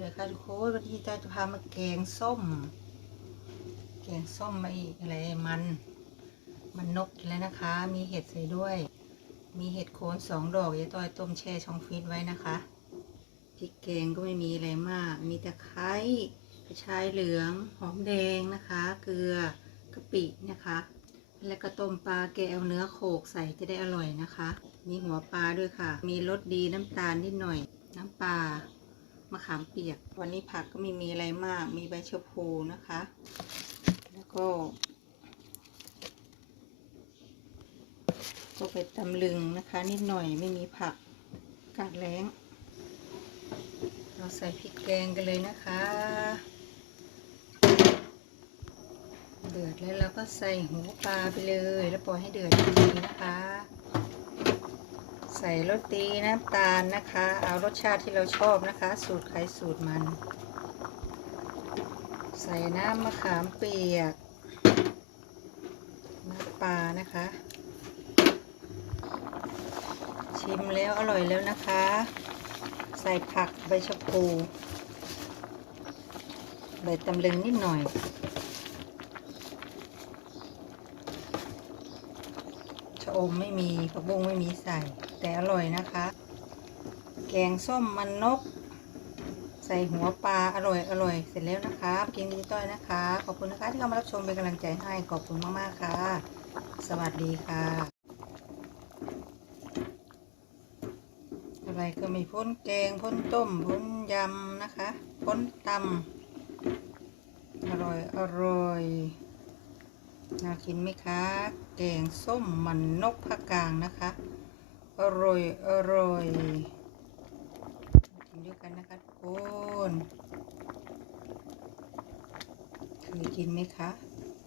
เลยค่ะทุกคนวันนี้จะพามาแกงส้ม แกงส้มมาอีกอะไรมัน มันนกอีกแล้วนะคะ มีเห็ดใส่ด้วย มีเห็ดโคนสองดอกยายต้อยต้มแช่ช่องฟรีซไว้นะคะพริกแกงก็ไม่มีอะไรมาก มีตะไคร้กระชายเหลืองหอมแดงนะคะ เกลือกะปินะคะ แล้วก็ต้มปลาแกเอาเนื้อโขกใส่จะได้อร่อยนะคะ มีหัวปลาด้วยค่ะ มีรสดีน้ำตาลนิดหน่อย น้ำปลา มะขามเปียก วันนี้ผักก็ไม่มีอะไรมาก มีใบชะพูนะคะ แล้วก็ ก็ไปตำลึงนะคะ นิดหน่อยไม่มีผักกาดแล้ง เราใส่พริกแกงกันเลยนะคะ เดือดแล้วเราก็ใส่หูปลาไปเลย แล้วปล่อยให้เดือดดีนะคะ ใส่รสดีน้ำตาลนะคะ เอารสชาติที่เราชอบนะคะ สูตรใครสูตรมัน ใส่น้ำมะขามเปียกน้ำปลานะคะ ชิมแล้วอร่อยแล้วนะคะ ใส่ผักใบชะพูใบตำลึงนิดหน่อยชะอมไม่มีผักบุ้งไม่มีใส่ แต่อร่อยนะคะ แกงส้มมันนก ใส่หัวปลาอร่อยอร่อยเสร็จแล้วนะคะกินดีต้อยนะคะ ขอบคุณนะคะที่เข้ามารับชมเป็นกำลังใจให้ขอบคุณมากๆค่ะ สวัสดีค่ะ อะไรก็มีพ้นแกงพ้นต้มพ้นยำนะคะพ้นตำอร่อยอร่อยน่ากินไหมคะ แกงส้มมันนกภาคกลางนะคะ อร่อย อร่อยกินด้วยกันนะคะทุกคนเคยกินไหมคะ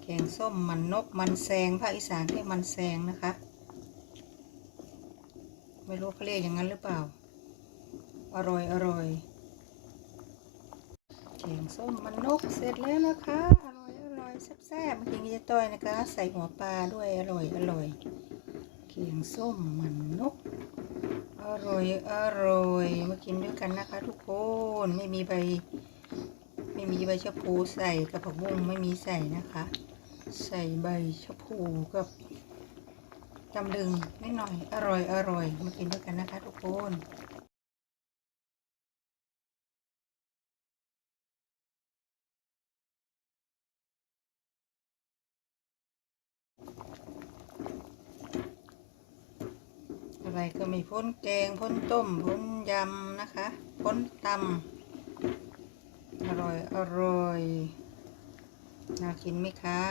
แกงส้มมันนกมันแซงภาคอีสานเรียกมันแซงนะคะ ไม่รู้เขาเรียกอย่างนั้นหรือเปล่า อร่อย อร่อยแกงส้มมันนกเสร็จแล้วนะคะ อร่อย อร่อยแซ่บๆเมื่อกี้นี้จะต้อยนะคะ ใส่หัวปลาด้วยอร่อย อร่อยียงส้มมันนก อร่อย อร่อย มากินด้วยกันนะคะทุกคน ไม่มีใบ ไม่มีใบชะพูใส่กับผักบุ้งไม่มีใส่นะคะ ใส่ใบชะพูกับตำลึงนิดหน่อย อร่อย อร่อย มากินด้วยกันนะคะทุกคน อะไรก็มีพ้นแกงพ้นต้มพ้นยำนะคะ พ้นตำอร่อยอร่อยน่ากินไหมคะ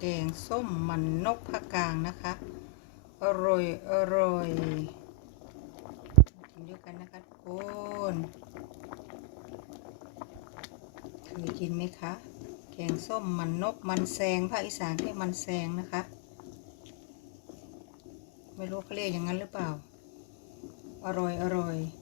แกงส้มมันนกภาคกลางนะคะ อร่อยอร่อยกินด้วยกันนะคะทุกคนเคยกินไหมคะ แกงส้มมันนกมันแซงภาคอีสานเรียกมันแซงนะคะ ไม่รู้เขาเรียกอย่างนั้นหรือเปล่า Aroy, aroy.